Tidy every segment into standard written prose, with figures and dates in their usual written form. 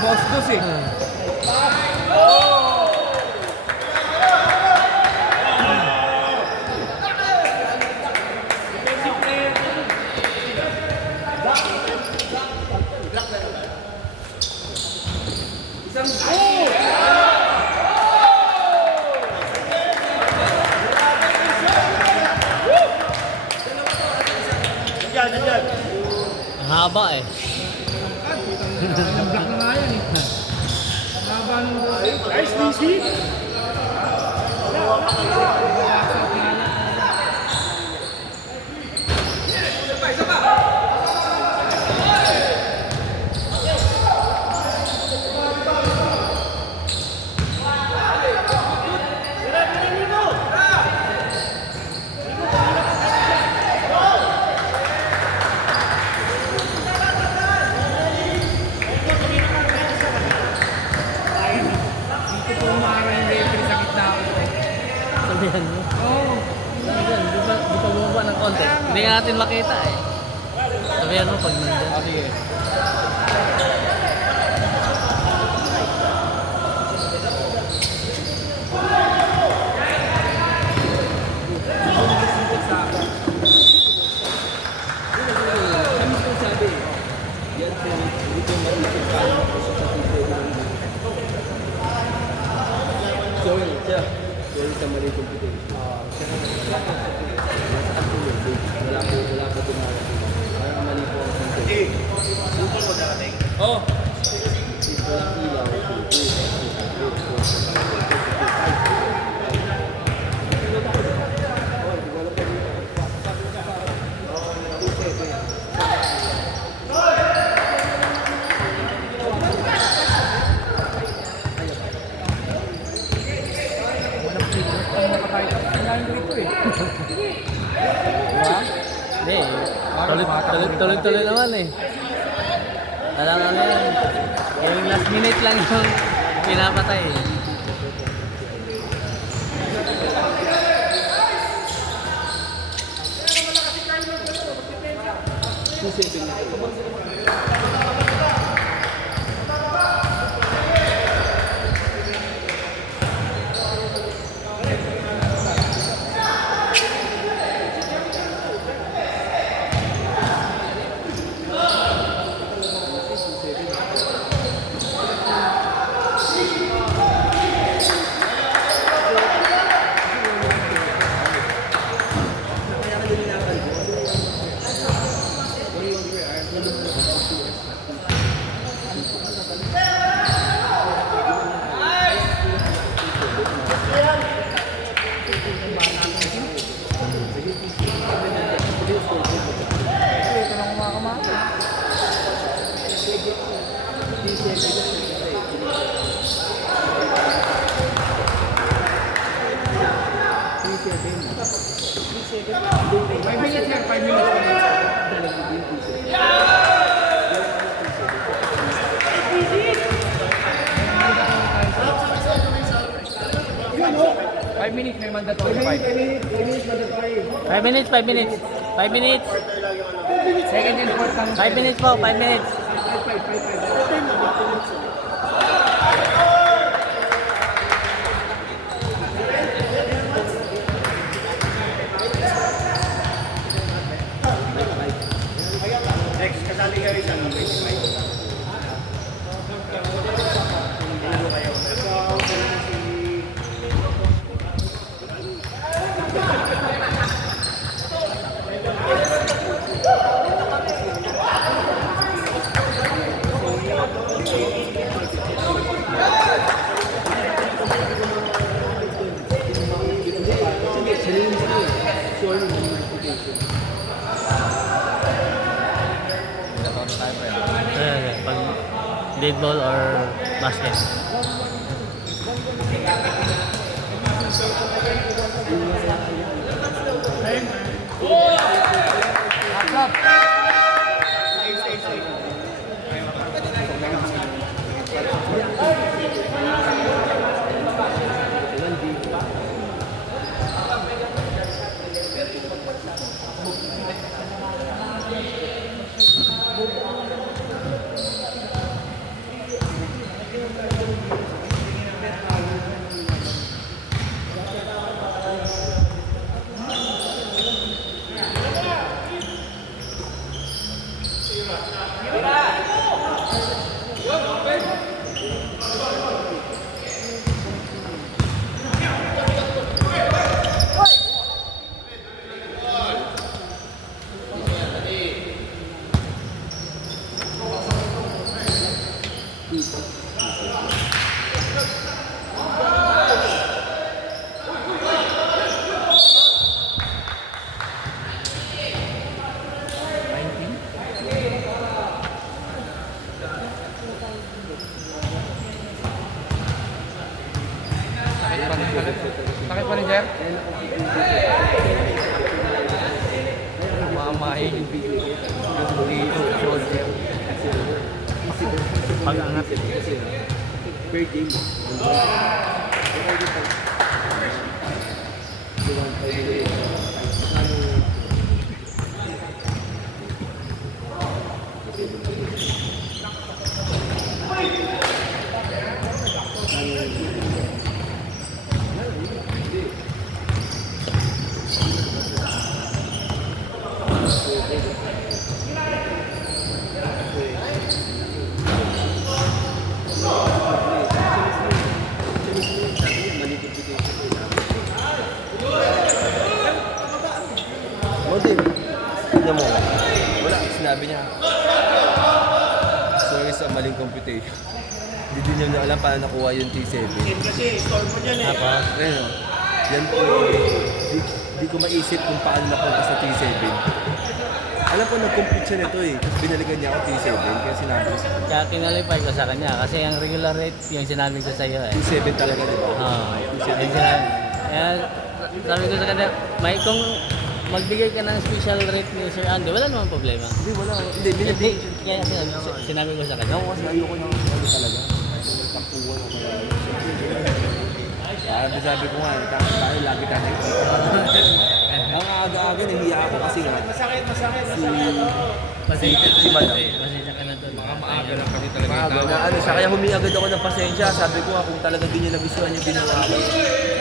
Moscos eh. Ang haba eh. Block na nga yan eh. Haba nung Nice, DC! Sabihan mo. Oo. Sabihan, di pa bumaba ng konti. Hindi nga natin makita eh. Sabihan mo pag nandiyan. Sige. Sorry sa mali computation. Wala po dumarating. Parang mali po ang computation. Bukol mo darating? Oo. Walang ilaw. Hindi. Tuloy-tuloy naman eh. Wala nga yan. Yung last minute lang yung pinapatay eh. Ito lang kumakamata. Five minutes yan, 5 minutes. 5 minutes may mandatory 5. 5 minutes, 5 minutes. 5 minutes. Second and fourth lang. 5 minutes po, 5 minutes. Next, kasali ka rin sa 25. Pag lead ball or basket. Ayun yung dito, shoulder. Pag-angat. Kasi per game. Model, tignan mo. Wala, sinabi niya. Sorry sa maling computation. Hindi din niya alam paano nakuha yung T7. Kasi store mo dyan eh. Apa? Ayun, yan po. Di ko maisip kung paano napunta sa T7. Alam ko nag-compute siya nito eh. Tapos binalikan niya ako T7. Kaya sinabi ko, Kaya kinalify ko sa kanya kasi ang regular rate yung sinabi ko sa iyo eh. T7 talaga, di ba? Oo. T7 Yung sinabi. Kaya sabi ko sa kanya, may kung magbigay ka ng special rate ni Sir Andy, wala namang problema. Hindi, wala. Hindi, Hindi, binigay. kaya sinabi ko sa kanya. Ako kasi ayoko ng ano talaga. Tapuan ako. Sabi ko nga, tayo lagi tayo nagkita. Ang aga-aga nahiya ako kasi nga. Masakit. Pasensya Si Madam. Pasensya ka na doon. Baka maaga lang kasi talaga yung Maaga tao. na ano, sa kaya humingi agad ako ng pasensya. Sabi ko nga kung talaga di niya nagustuhan yung ginawa ko,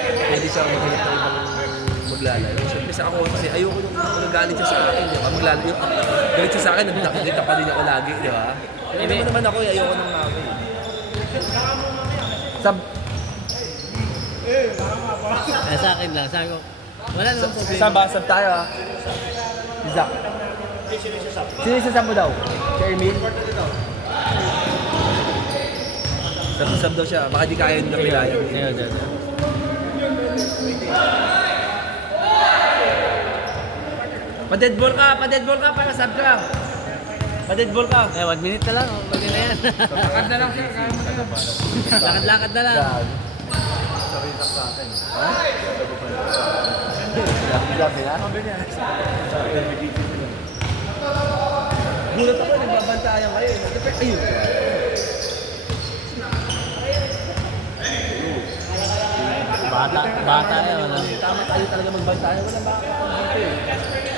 pwede siya maghanap ng ibang maglalaro. Siyempre sa ako kasi ayoko nung nagalit siya sa akin. Di ba? Maglalaro. Galit siya sa akin, nakikita pa din ako lagi, di ba? Ano naman ako, ayoko nang mami. Sa akin lang, sabi ko, wala namang problema. Sab tayo ha. Zach. Sino isasab mo daw? Si Ermin? Sab daw siya. Baka di kaya na pilaya. Sige. Pa-deadball ka para sab ka. Pa-deadball ka. 1 minute na lang, pwede na yan. Lakad na lang sir, kaya mo na lang. Lakad-lakad na lang. Grabe na. Gulat ako, nagbabantayan kayo. Ayun. Bata yan, wala. Tama tayo talaga magbantayan. Walang baka dito eh.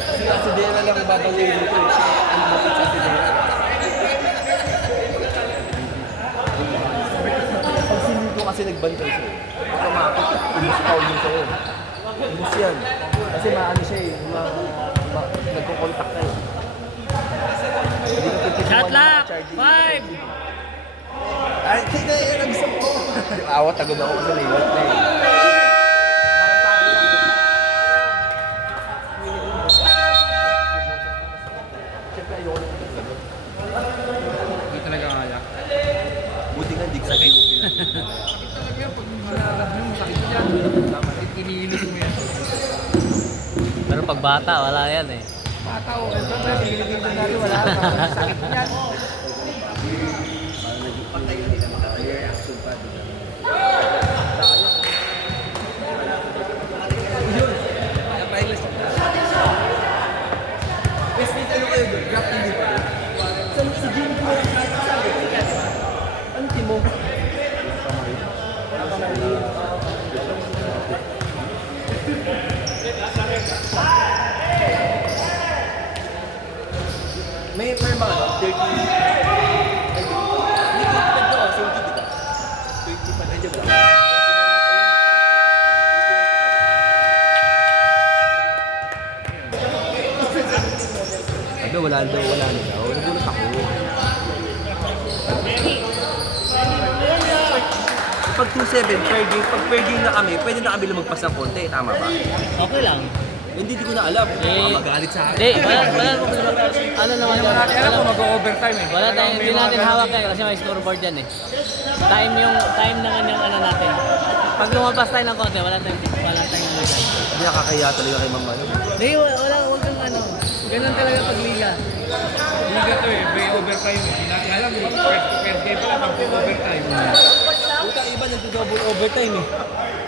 Kasi nga si Dera lang babawin dito eh. Ang bakit sa si Dera. Pag sinito kasi nagbantay siya eh. Automatic, imus foul yun sa'yo. Imus yan. Kasi maano siya eh. Nagkukontak ka eh. Hindi ka titignan Shot ng mga lock! charging. 5! Ay, kaya yan ang gusto ko. Awat agad ako kasi naiwat na eh. Siyempre ayoko na talaga. Hindi talaga kaya. Buti nga, di ka sakit mo Sakit talaga yan. Pag malalab mo, sakit yan. Kiniinis mo yan. Pero pag bata, wala yan eh. Bata o, ito na, pinigil na natin, wala ka. Sakit yan. reaction pa. Ano kayo doon? Grab hindi pa. Sa Jimmy ko yung sabi. Ano team mo? May mga 30. Hindi ko ito so hindi kita. 30 pa medyo ba? Sabi wala na daw. Nagulat ako. Pag 2-7 per game na kami, pwede na kami lumagpas ng konti, tama ba? Okay lang. Hindi ko na alam. Baka magalit sa akin. Hindi, wala mo ano naman yan. Alam ko mag-overtime eh. Wala tayong, hindi natin hawak yan kasi may scoreboard yan eh. Time naman yung ano natin. Pag lumabas tayo ng konti, wala tayong ano dyan. Hindi nakakaya talaga kay Mama. Hindi, huwag kang ano. Ganun talaga pag liga. Liga to eh, may overtime eh. Hindi natin alam eh. First game pa lang, mag-overtime. Utang iba nagdo-double overtime eh.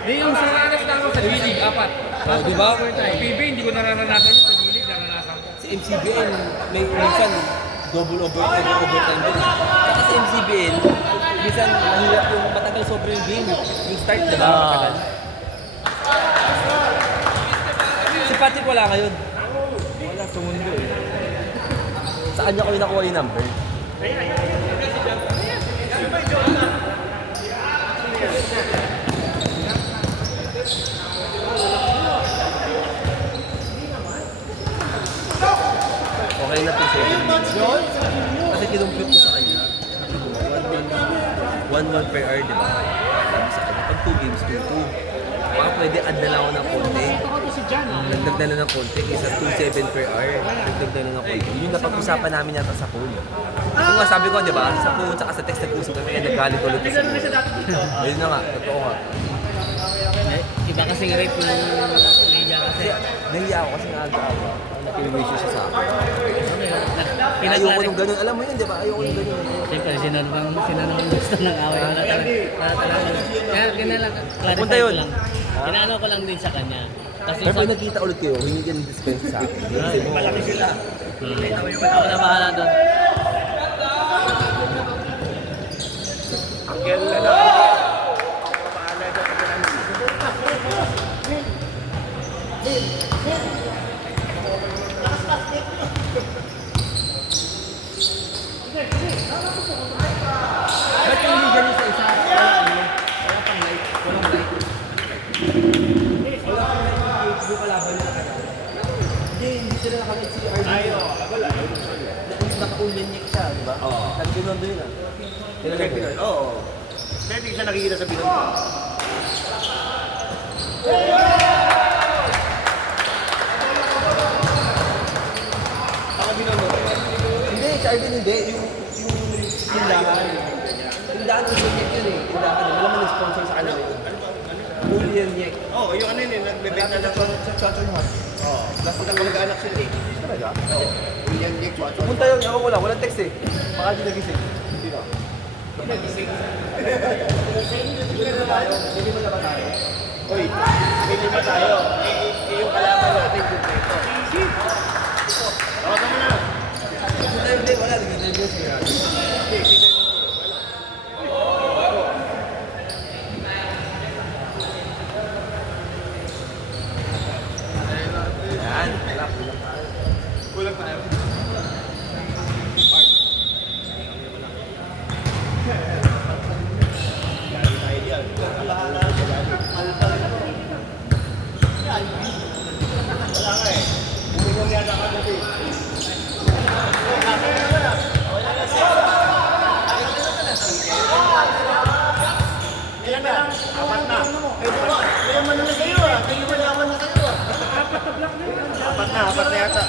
Hindi yung sa anas na ako sa G-League, 4. Oh, di ba? Sa PB, hindi ko nararanasan yun. Sa G-League, naranasan ko. Sa MCBL, minsan double overtime din. Saka sa MCBL, minsan mahirap yung matagal sobrang yung game. Yung start, di ba? Matagal. Si Patrick wala ngayon. Wala, sumundo eh. Saan niya ko yung nakuha yung number? Okay na to 7 minutes. Kasi kinumpute ko sa kanya. 1-1 per hour, di ba? Sabi sa kanya, pag 2 games, 2-2. Baka pwede add na lang ako ng konti. Nagdag na lang ng konti. Isa 2-7 per hour. Nagdag na lang ng konti. Yun yung napag-usapan namin yata sa phone. Kasi nga sabi ko, di ba? Sa phone, saka sa text nag-usap kami, kaya nagalit ulit sa phone. Ayun na nga, totoo nga. Iba kasing rate ng media kasi. Nahiya ako kasi nga nakiwisyo siya sa akin. Ayoko nung ganun. Alam mo yun, di ba? Ayoko nung ganun. Siyempre, sino naman gusto ng away. Wala talaga. Kaya Punta clarify yun. ko lang. Inaano ko lang din sa kanya. Kasi Pero pag nagkita ulit kayo, hindi ka ng dispense sa akin. Malaki sila. Ako na bahala doon. Ang gano'n na lang. Ba't hindi ganun sa isa? Wala pang light. Walang light. Wala pang light yung Facebook kalaban na. Hindi sila nakamit si RD. Wala. Naka-unyanyak siya, di ba? Oo. Nag-binon doon yun. Oo. Pwede siya nakikita sa bilang mo. Hindi, sa RD hindi. Yung tindahan. Tindahan ng unyanyak yun eh. Tindahan. Wala man sponsor sa kanila yun. Unyanyak. Oo, yung ano yun, nagbebenta na Sa Chacho Hot. Oo. Tapos nag-anak sila eh. Talaga? Oo. Yan, Nick, watch. Pumunta yun, ako wala. Walang text eh. Baka di nagising. Hindi na. Uy, may lima tayo. Yung kalaban natin, kumpleto. Tawagan mo na. Hindi, wala. Nag-interview siya. Yan. Kulang tayo. Apat na. Kaya man na sa'yo ah. Kaya man naman na sa'yo ah. Apat na yata.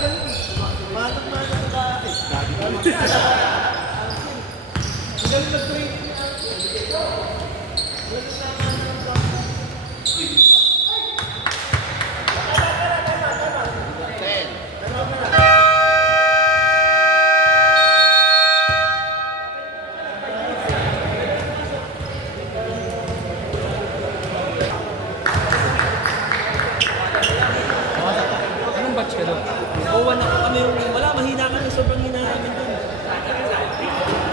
Anong batch ka doon? Owan ako kami yung, wala, mahina kami, sobrang hina namin dun.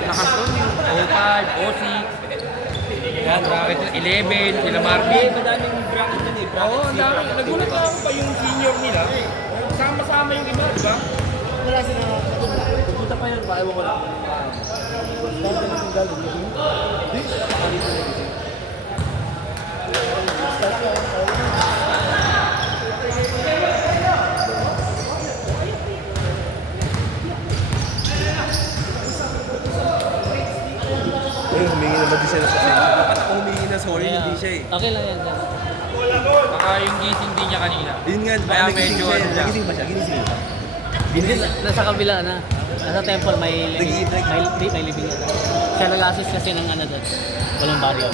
Nakasun, 05, 06. Yan, bracket 11, sila Marvin. Madaming bracket dun eh, bracket Oo, ang dami. Nagulat na ako pa yung senior nila. Sama-sama yung iba, di ba? Pupunta pa yun, baka ewan ko lang. Ayun, humingi naman din siya ng pasensya. Dapat ako humingi na sorry, hindi siya eh. Okay lang yan. Baka yung gising din niya kanina. Yun nga, Kaya baka nagising medyo siya. ano siya. Nagising ba siya? Ginising niya. Hindi, nasa kabila na. Nasa temple may living. May living na. Siya nag-assist kasi ng ano doon. Walang barrio.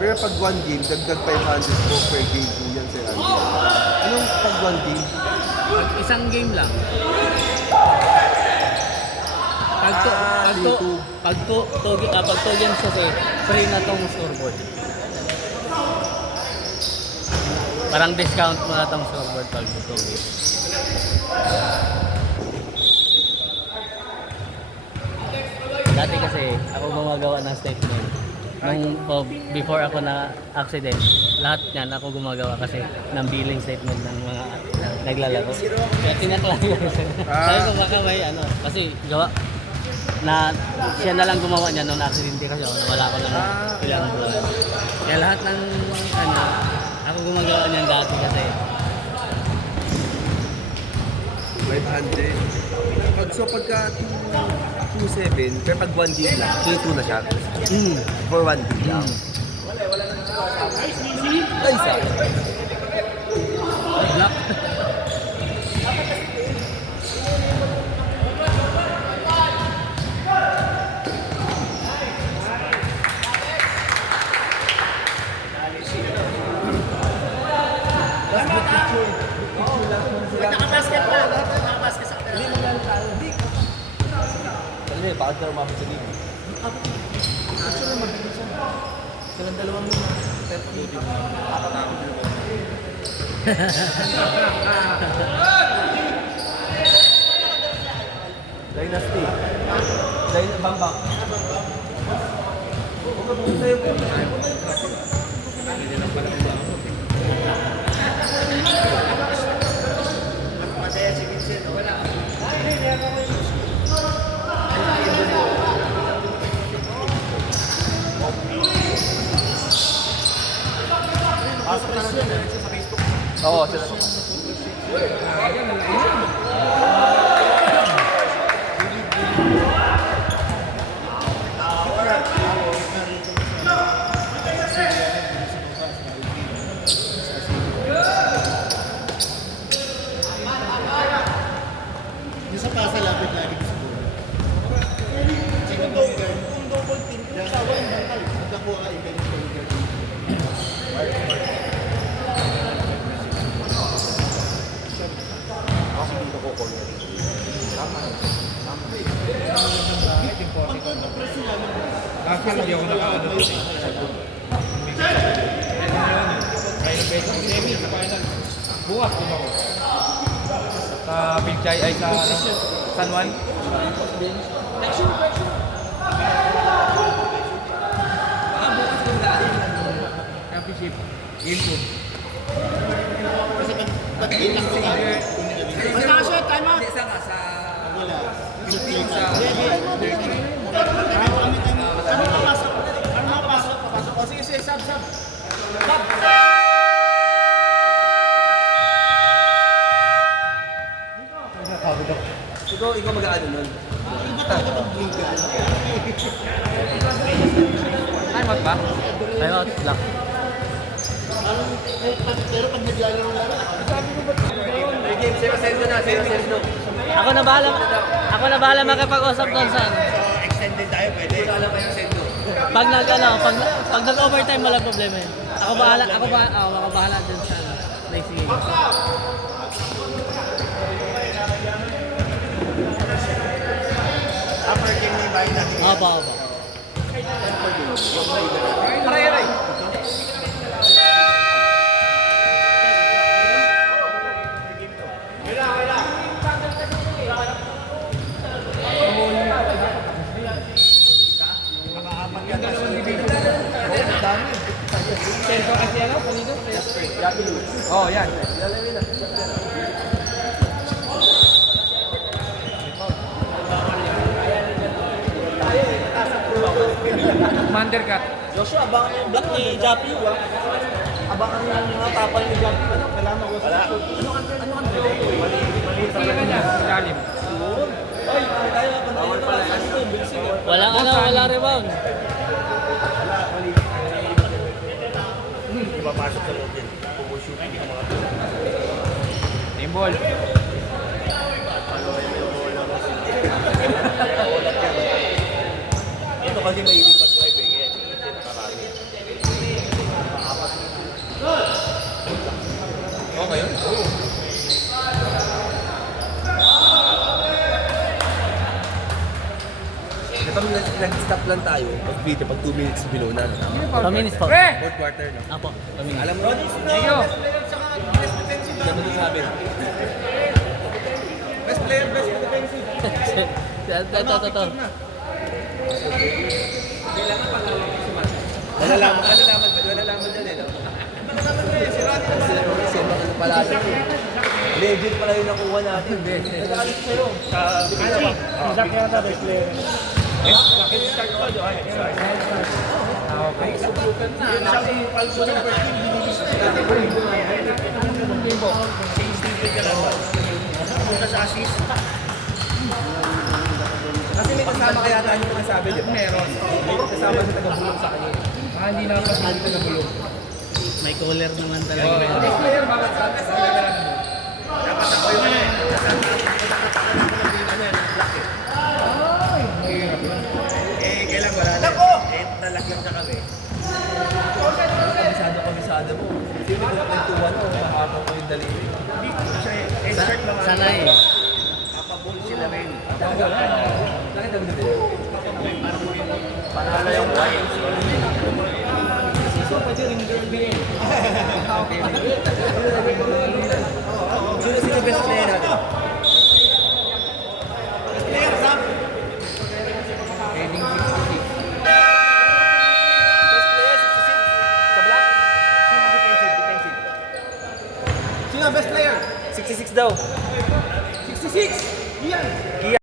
Pero pag one game, dagdag 500 po per game po yan, Sir Andy. Anong pag one game? Pag isang game lang. Pag two games kasi free na tong scoreboard. Parang discount mo na itong scoreboard pag tutuloy. Dati kasi ako gumagawa ng statement. Before ako na accident, lahat niyan ako gumagawa kasi ng billing statement ng mga naglalaro. Kaya tinaklang ko. Sabi ko baka may ano, kasi gawa na siya na lang gumawa niya nung aksidente kasi wala ko lang ilang buwan. Kaya lahat ng ano, ako gumagawa niyan dati kasi 500. So pagka 2.7, pero pag 1 day lang, K2 na siya. For 1 day lang. Ay, sa akin. black. Naka-basket pa. Naka-basket sa kapila. Alam mo, bakit ka rumapit sa game? Silang dalawang muna. Dynasty. Bambang. Masaya si Vincent. Wala. Oo, sila. Yung sa pasa lapit lagi siguro. Kung double team, sa walang bangkal. Nagkakuha ka event ko. Actually, hindi ako nakaano doon eh. Final best ng semi sa final. Bukas din ako. Sa Pinchay ay sa San Juan. Championship. Game 2. Kasi pag itak ko nga. Basta ka siya, time out. Isa nga sa... Wala. Ano mapasok? Ano mapasok? Papasok. O sige, sige, sub. Ikaw mag-aano nun. Iba talaga pag blue ka. Time out ba? Time out, black. Pero pag naglalaro lang, Game, send na. Ako na bahala makipag-usap doon sa ano. so extended tayo, pwede. Alam mo yung send Pag nag-overtime wala problema yun. Ako bahala doon sa ano. Next game. Upper game na yung bahay natin. Opo. Aray! Sento kasi ano, punido? Oh, yan. Commander cut. Joshua, abangan yung block ni Jappy. Abangan yung mga tapal ni Jappy. Kailangan mo. Wala. Sige ka niya, ilalim. Ay, tayo. Bawal pala yan. Walang rebound. Ipapasok sa loob din. Pumushoot yung mga Team ball. ito kasi may ipag-drive eh. Kaya hindi nakarami. Okay yun? Oo. Ito nag-stop lang tayo pag 2 minutes below na. 2 minutes po. Pre! Fourth quarter, no? Apo, 2 minutes. Alam mo, Thank you. sabi? Best player, best defensive. Ito. Malalaman dyan eh, no? Kasi palalo. Legend pala yung nakuha natin. Nagalit ko sa'yo. Isaac yata best player. Kasi may kasama kaya tayo yung nasabi, di ba? Meron. May kasama sa taga-bulong sa kanya. Hindi na pa sa nabulong. May cooler naman talaga. Best player, bakit sa atin? Dapat ako yung ano eh. Kailan wala na. Talagyan ka kami. Kabisado mo. Sino ko kwentuhan mo, mahapang ko yung daliri. Sana eh. Kapabol sila rin. Nakita mo din. Panalo yung white. Sino best player natin? Player, Sam. Heading 66. Best player, 66. Sa black? Sino defensive? Sino ang best player? 66 daw. 66.